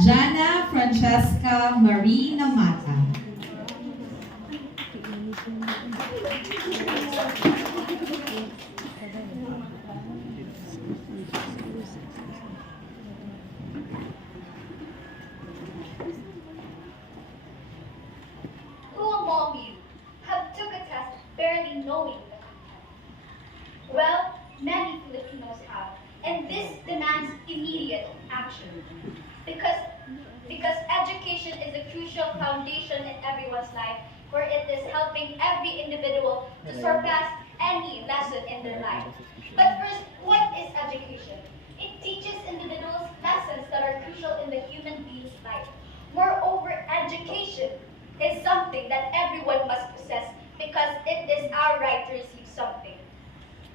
Jana Francesca Marie Namata. Who among you have took a test barely knowing the content? Well, many Filipinos have, and this demands immediate action. Because, because education is a crucial foundation in everyone's life, where it is helping every individual to surpass any lesson in their life. But first, what is education? It teaches individuals lessons that are crucial in the human being's life. Moreover, education is something that everyone must possess because it is our right to receive something.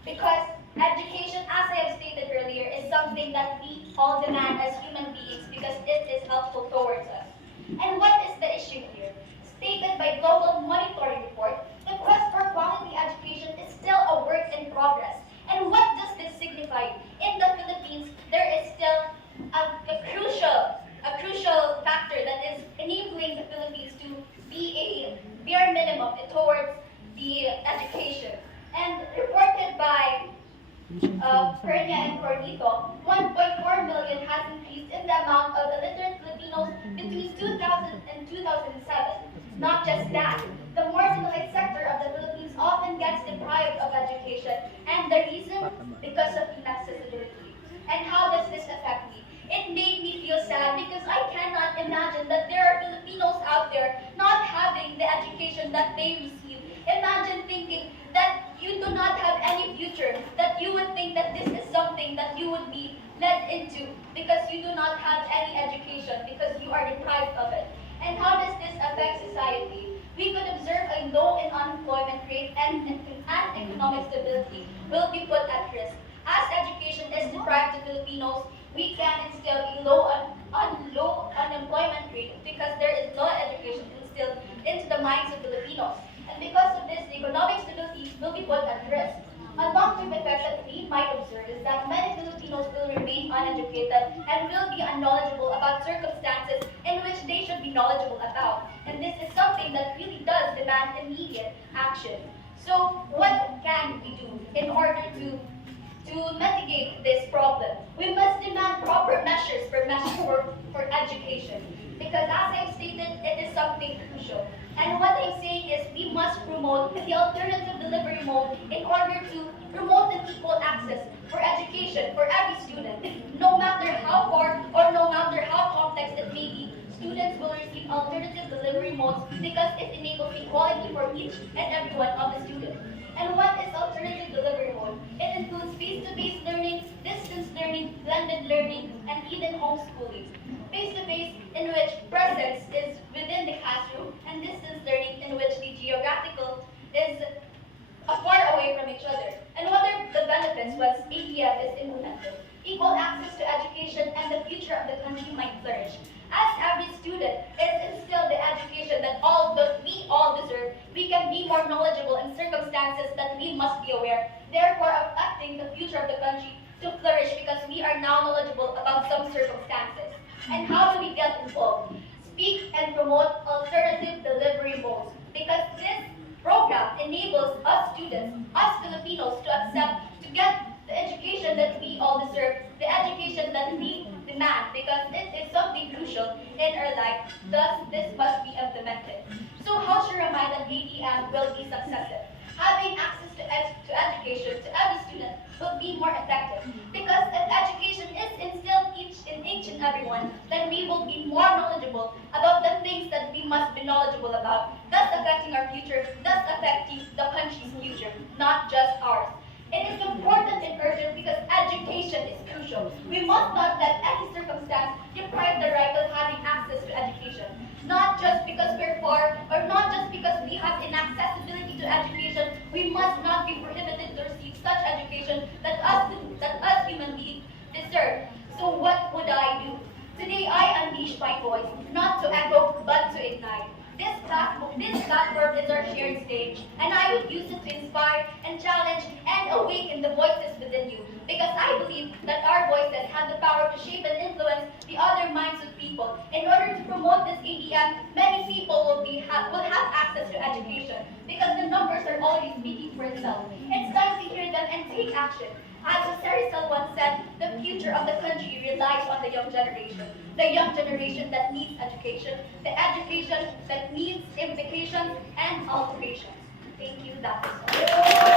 Because education, as I have stated earlier, is something that we all demand as human beings because it is helpful towards us. And what is the issue here? Stated by Global Monitoring Report, the quest for quality education is still a work in progress. And what does this signify? In the Philippines, there is still a crucial factor that is enabling the Philippines to be a bare minimum towards the education. And reported by Pernia and Cornito, 1.4 million has increased in the amount of illiterate Filipinos between 2000 and 2007. Not just that, the marginalized sector of the Philippines often gets deprived of education, and the reason? Because of inaccessibility. And how does this affect me? It made me feel sad because I cannot imagine that there are Filipinos out there not having the education that they receive. Imagine thinking that you do not have any future, that you would think that this is something that you would be led into because you do not have any education, because you are deprived of it. And how does this affect society? We could observe a low in unemployment rate and economic stability will be put at risk. As education is deprived to Filipinos, we can instill a low unemployment rate because there is no education instilled into the minds of Filipinos. And because of this, the economic stability will be put at risk. A long-term effect that we might observe is that many Filipinos will remain uneducated and will be unknowledgeable about circumstances in which they should be knowledgeable about. And this is something that really does demand immediate action. So what can we do in order to mitigate this problem? We must demand proper measures for education. Because as I've stated, it is something crucial. And what I'm saying is we must promote the alternative delivery mode in order to promote an equal access for education for every student. No matter how far or no matter how complex it may be, students will receive alternative delivery modes because it enables equality for each and every one of the students. And what is alternative delivery mode? It includes face-to-face learning, distance learning, blended learning, and even homeschooling. Face-to-face in which presence is within the classroom, and distance learning in which the geographical is far away from each other. And what are the benefits once ADF is implemented? Equal access to education and the future of the country might flourish. As every student is instilled the education that we all deserve, we can be more knowledgeable in circumstances that we must be aware, therefore affecting the future of the country to flourish because we are now knowledgeable about some circumstances. And how do we get involved? Speak and promote alternative delivery modes because this program enables us students, us Filipinos, to accept, to get the education that we all deserve, the education that we demand because it is something crucial in our life, thus this must be implemented. So how sure am I that ADM will be successful? Having access to education to every student will be more effective because if education is instilled in each and every one, then we will be more knowledgeable about the things that we must be knowledgeable about, thus affecting our future, thus affecting the country's future, not just ours. It is important and urgent because education is crucial. We must not let any circumstance deprive the right of having access to education. Not just because we're poor or not just because we have inaccessibility to education, we must not be prohibited to receive such education that us human beings deserve. So what would I do? Today I unleash my voice, not to echo, but to ignite. This platform is our shared stage, and I would use it to inspire and challenge and awaken the voices within you. Because I believe that our voices have the power to shape and influence the other minds of people people. In order to promote this ADM, many people will have access to education because the numbers are already speaking for itself. It's time to hear them and take action. As Saricel once said, the future of the country relies on the young generation. The young generation that needs education, the education that needs implications and alterations. Thank you, that's all.